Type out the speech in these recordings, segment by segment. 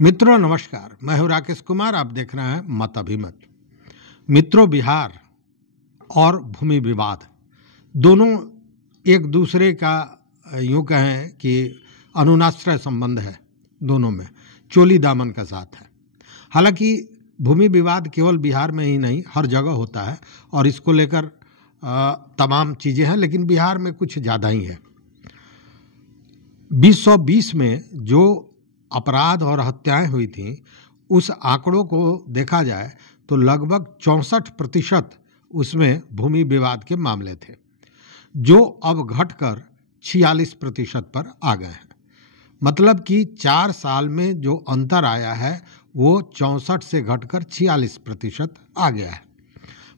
मित्रों नमस्कार, मैं हूं राकेश कुमार। आप देख रहे हैं मत अभिमत। मित्रों, बिहार और भूमि विवाद दोनों एक दूसरे का यूं कहें कि अनुनाश्रय संबंध है। दोनों में चोली दामन का साथ है। हालांकि भूमि विवाद केवल बिहार में ही नहीं, हर जगह होता है और इसको लेकर तमाम चीज़ें हैं, लेकिन बिहार में कुछ ज़्यादा ही है। 2020 में जो अपराध और हत्याएं हुई थीं, उस आंकड़ों को देखा जाए तो लगभग 64% उसमें भूमि विवाद के मामले थे, जो अब घटकर 46% पर आ गए हैं। मतलब कि 4 साल में जो अंतर आया है वो 64 से घटकर 46% आ गया है।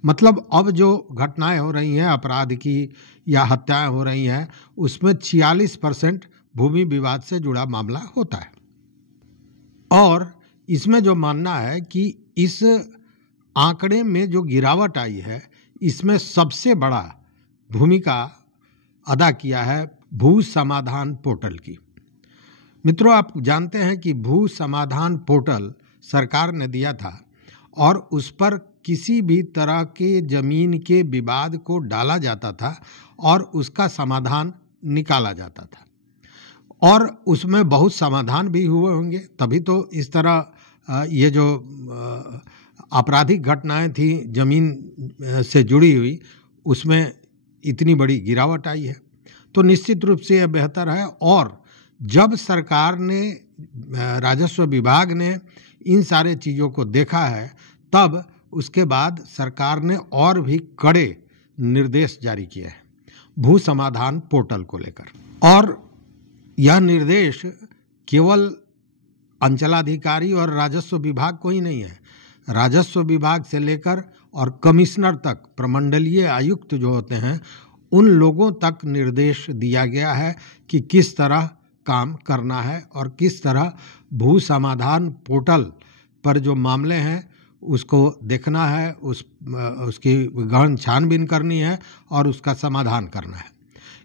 मतलब अब जो घटनाएं हो रही हैं अपराध की या हत्याएं हो रही हैं, उसमें 46% भूमि विवाद से जुड़ा मामला होता है। और इसमें जो मानना है कि इस आंकड़े में जो गिरावट आई है, इसमें सबसे बड़ा भूमिका अदा किया है भू समाधान पोर्टल की। मित्रों, आप जानते हैं कि भू समाधान पोर्टल सरकार ने दिया था और उस पर किसी भी तरह के जमीन के विवाद को डाला जाता था और उसका समाधान निकाला जाता था। और उसमें बहुत समाधान भी हुए होंगे, तभी तो इस तरह ये जो आपराधिक घटनाएं थी जमीन से जुड़ी हुई, उसमें इतनी बड़ी गिरावट आई है। तो निश्चित रूप से यह बेहतर है। और जब सरकार ने, राजस्व विभाग ने इन सारे चीज़ों को देखा है, तब उसके बाद सरकार ने और भी कड़े निर्देश जारी किए हैं भू समाधान पोर्टल को लेकर। और यह निर्देश केवल अंचलाधिकारी और राजस्व विभाग को ही नहीं है, राजस्व विभाग से लेकर और कमिश्नर तक, प्रमंडलीय आयुक्त जो होते हैं, उन लोगों तक निर्देश दिया गया है कि किस तरह काम करना है और किस तरह भू समाधान पोर्टल पर जो मामले हैं उसको देखना है, उसकी गहन छानबीन करनी है और उसका समाधान करना है।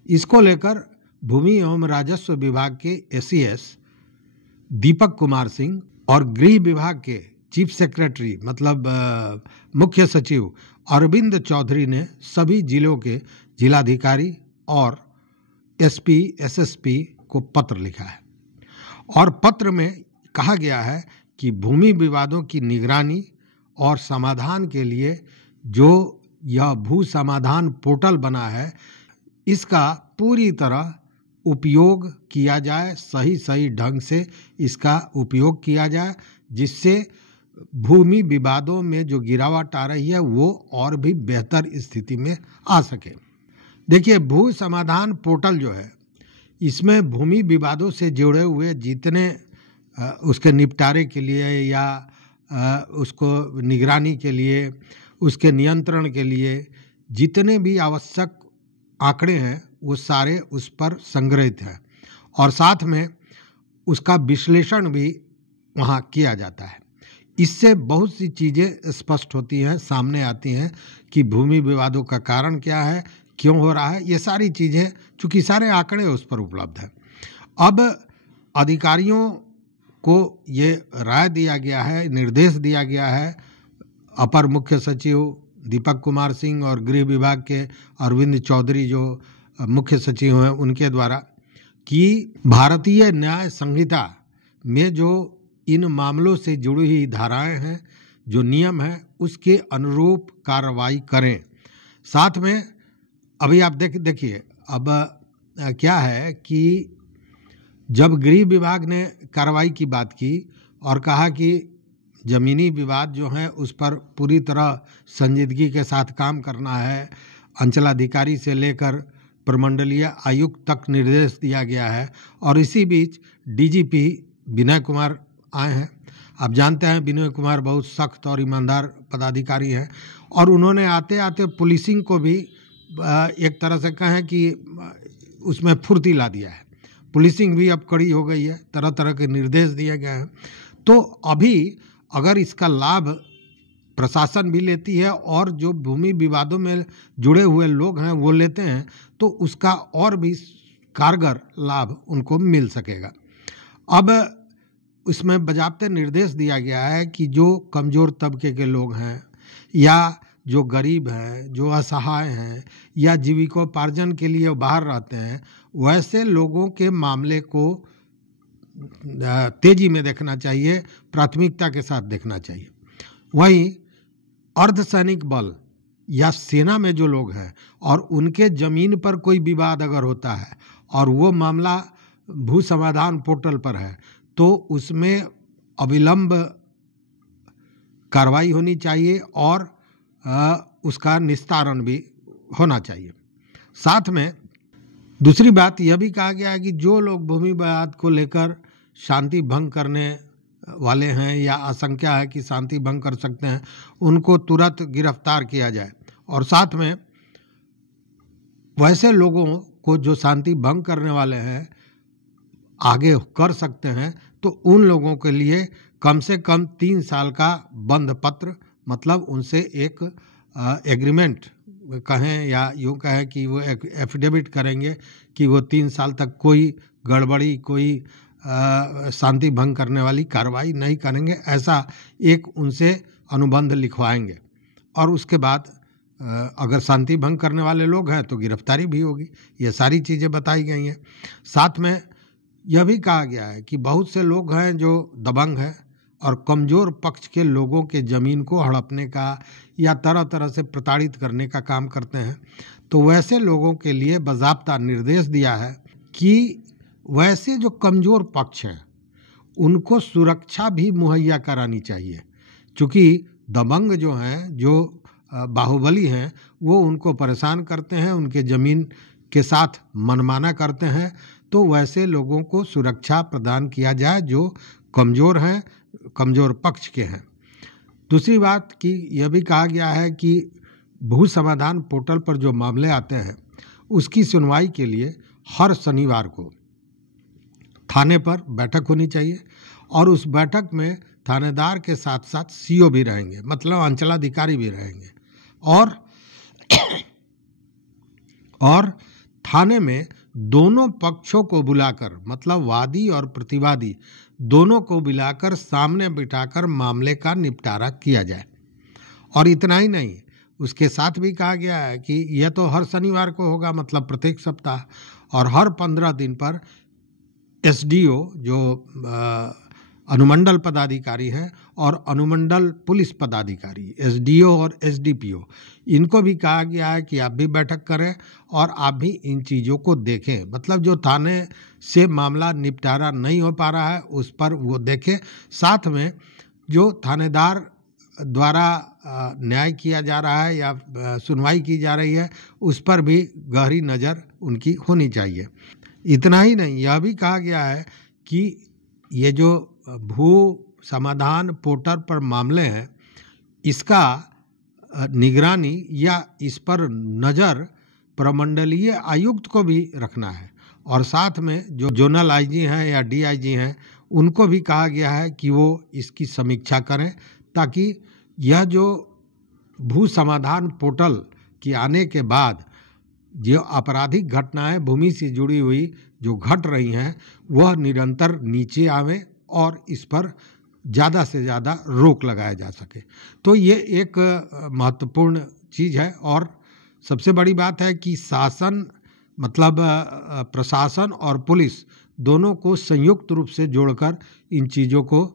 इसको लेकर भूमि एवं राजस्व विभाग के एसीएस दीपक कुमार सिंह और गृह विभाग के चीफ सेक्रेटरी मतलब मुख्य सचिव अरविंद चौधरी ने सभी जिलों के जिलाधिकारी और एसपी एसएसपी को पत्र लिखा है। और पत्र में कहा गया है कि भूमि विवादों की निगरानी और समाधान के लिए जो यह भू समाधान पोर्टल बना है, इसका पूरी तरह उपयोग किया जाए, सही ढंग से इसका उपयोग किया जाए, जिससे भूमि विवादों में जो गिरावट आ रही है वो और भी बेहतर स्थिति में आ सके। देखिए, भू समाधान पोर्टल जो है, इसमें भूमि विवादों से जुड़े हुए जितने उसके निपटारे के लिए या उसको निगरानी के लिए, उसके नियंत्रण के लिए जितने भी आवश्यक आंकड़े हैं, वो सारे उस पर संग्रहित हैं और साथ में उसका विश्लेषण भी वहाँ किया जाता है। इससे बहुत सी चीज़ें स्पष्ट होती हैं, सामने आती हैं कि भूमि विवादों का कारण क्या है, क्यों हो रहा है। ये सारी चीज़ें, चूँकि सारे आंकड़े उस पर उपलब्ध हैं। अब अधिकारियों को ये राय दिया गया है, निर्देश दिया गया है अपर मुख्य सचिव दीपक कुमार सिंह और गृह विभाग के अरविंद चौधरी जो मुख्य सचिव हैं, उनके द्वारा, कि भारतीय न्याय संहिता में जो इन मामलों से जुड़ी हुई धाराएं हैं, जो नियम हैं, उसके अनुरूप कार्रवाई करें। साथ में अभी आप देखिए, अब क्या है कि जब गृह विभाग ने कार्रवाई की बात की और कहा कि ज़मीनी विवाद जो है उस पर पूरी तरह संजीदगी के साथ काम करना है, अंचलाधिकारी से लेकर प्रमंडलीय आयुक्त तक निर्देश दिया गया है। और इसी बीच डीजीपी विनय कुमार आए हैं। आप जानते हैं विनय कुमार बहुत सख्त और ईमानदार पदाधिकारी हैं और उन्होंने आते आते पुलिसिंग को भी एक तरह से कहें कि उसमें फुर्ती ला दिया है। पुलिसिंग भी अब कड़ी हो गई है, तरह तरह के निर्देश दिए गए हैं। तो अभी अगर इसका लाभ प्रशासन भी लेती है और जो भूमि विवादों में जुड़े हुए लोग हैं वो लेते हैं, तो उसका और भी कारगर लाभ उनको मिल सकेगा। अब उसमें बजाबते निर्देश दिया गया है कि जो कमज़ोर तबके के लोग हैं या जो गरीब हैं, जो असहाय हैं या जीविकोपार्जन के लिए बाहर रहते हैं, वैसे लोगों के मामले को तेजी में देखना चाहिए, प्राथमिकता के साथ देखना चाहिए। वहीं अर्धसैनिक बल या सेना में जो लोग हैं और उनके जमीन पर कोई विवाद अगर होता है और वो मामला भू समाधान पोर्टल पर है तो उसमें अविलंब कार्रवाई होनी चाहिए और उसका निस्तारण भी होना चाहिए। साथ में दूसरी बात यह भी कहा गया है कि जो लोग भूमि विवाद को लेकर शांति भंग करने वाले हैं या आशंका है कि शांति भंग कर सकते हैं, उनको तुरंत गिरफ्तार किया जाए। और साथ में वैसे लोगों को जो शांति भंग करने वाले हैं आगे कर सकते हैं तो उन लोगों के लिए कम से कम 3 साल का बंध पत्र, मतलब उनसे एक एग्रीमेंट कहें या यूँ कहें कि वो एक एफिडेविट करेंगे कि वो 3 साल तक कोई गड़बड़ी, कोई शांति भंग करने वाली कार्रवाई नहीं करेंगे, ऐसा एक उनसे अनुबंध लिखवाएंगे। और उसके बाद अगर शांति भंग करने वाले लोग हैं तो गिरफ्तारी भी होगी। ये सारी चीज़ें बताई गई हैं। साथ में यह भी कहा गया है कि बहुत से लोग हैं जो दबंग हैं और कमज़ोर पक्ष के लोगों के ज़मीन को हड़पने का या तरह तरह से प्रताड़ित करने का काम करते हैं, तो वैसे लोगों के लिए बाज़ाब्ता निर्देश दिया है कि वैसे जो कमज़ोर पक्ष हैं उनको सुरक्षा भी मुहैया करानी चाहिए। चूँकि दबंग जो हैं, जो बाहुबली हैं, वो उनको परेशान करते हैं, उनके ज़मीन के साथ मनमाना करते हैं, तो वैसे लोगों को सुरक्षा प्रदान किया जाए जो कमज़ोर हैं, कमज़ोर पक्ष के हैं। दूसरी बात कि यह भी कहा गया है कि भू समाधान पोर्टल पर जो मामले आते हैं उसकी सुनवाई के लिए हर शनिवार को थाने पर बैठक होनी चाहिए और उस बैठक में थानेदार के साथ साथ सीओ भी रहेंगे, मतलब अंचलाधिकारी भी रहेंगे। और थाने में दोनों पक्षों को बुलाकर, मतलब वादी और प्रतिवादी दोनों को बुलाकर सामने बिठाकर मामले का निपटारा किया जाए। और इतना ही नहीं, उसके साथ भी कहा गया है कि यह तो हर शनिवार को होगा, मतलब प्रत्येक सप्ताह, और हर 15 दिन पर एसडीओ जो अनुमंडल पदाधिकारी है और अनुमंडल पुलिस पदाधिकारी, एसडीओ और एसडीपीओ, इनको भी कहा गया है कि आप भी बैठक करें और आप भी इन चीज़ों को देखें। मतलब जो थाने से मामला निपटारा नहीं हो पा रहा है उस पर वो देखें। साथ में जो थानेदार द्वारा न्याय किया जा रहा है या सुनवाई की जा रही है उस पर भी गहरी नज़र उनकी होनी चाहिए। इतना ही नहीं, यह भी कहा गया है कि ये जो भू समाधान पोर्टल पर मामले हैं इसका निगरानी या इस पर नज़र प्रमंडलीय आयुक्त को भी रखना है। और साथ में जो जोनल आईजी हैं या डीआईजी हैं उनको भी कहा गया है कि वो इसकी समीक्षा करें, ताकि यह जो भू समाधान पोर्टल के आने के बाद जो आपराधिक घटनाएं भूमि से जुड़ी हुई जो घट रही हैं वह निरंतर नीचे आवे और इस पर ज़्यादा से ज़्यादा रोक लगाया जा सके। तो ये एक महत्वपूर्ण चीज़ है। और सबसे बड़ी बात है कि शासन, मतलब प्रशासन और पुलिस दोनों को संयुक्त रूप से जोड़कर इन चीज़ों को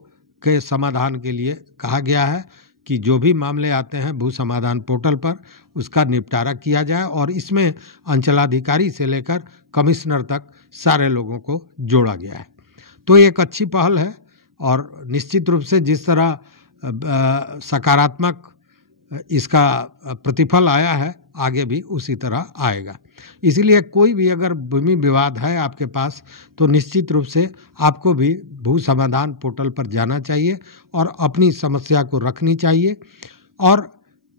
के समाधान के लिए कहा गया है कि जो भी मामले आते हैं भू समाधान पोर्टल पर उसका निपटारा किया जाए। और इसमें अंचलाधिकारी से लेकर कमिश्नर तक सारे लोगों को जोड़ा गया है। तो एक अच्छी पहल है और निश्चित रूप से जिस तरह सकारात्मक इसका प्रतिफल आया है आगे भी उसी तरह आएगा। इसीलिए कोई भी अगर भूमि विवाद है आपके पास तो निश्चित रूप से आपको भी भू समाधान पोर्टल पर जाना चाहिए और अपनी समस्या को रखनी चाहिए। और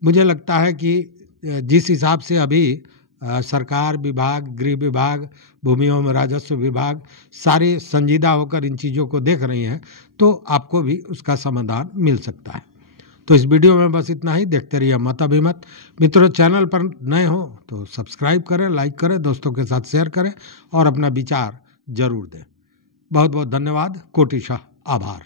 मुझे लगता है कि जिस हिसाब से अभी सरकार विभाग, गृह विभाग, भूमि एवं राजस्व विभाग सारे संजीदा होकर इन चीज़ों को देख रही हैं तो आपको भी उसका समाधान मिल सकता है। तो इस वीडियो में बस इतना ही। देखते रहिए मत अभिमत। मित्रों, चैनल पर नए हो तो सब्सक्राइब करें, लाइक करें, दोस्तों के साथ शेयर करें और अपना विचार जरूर दें। बहुत बहुत धन्यवाद। कोटिशः आभार।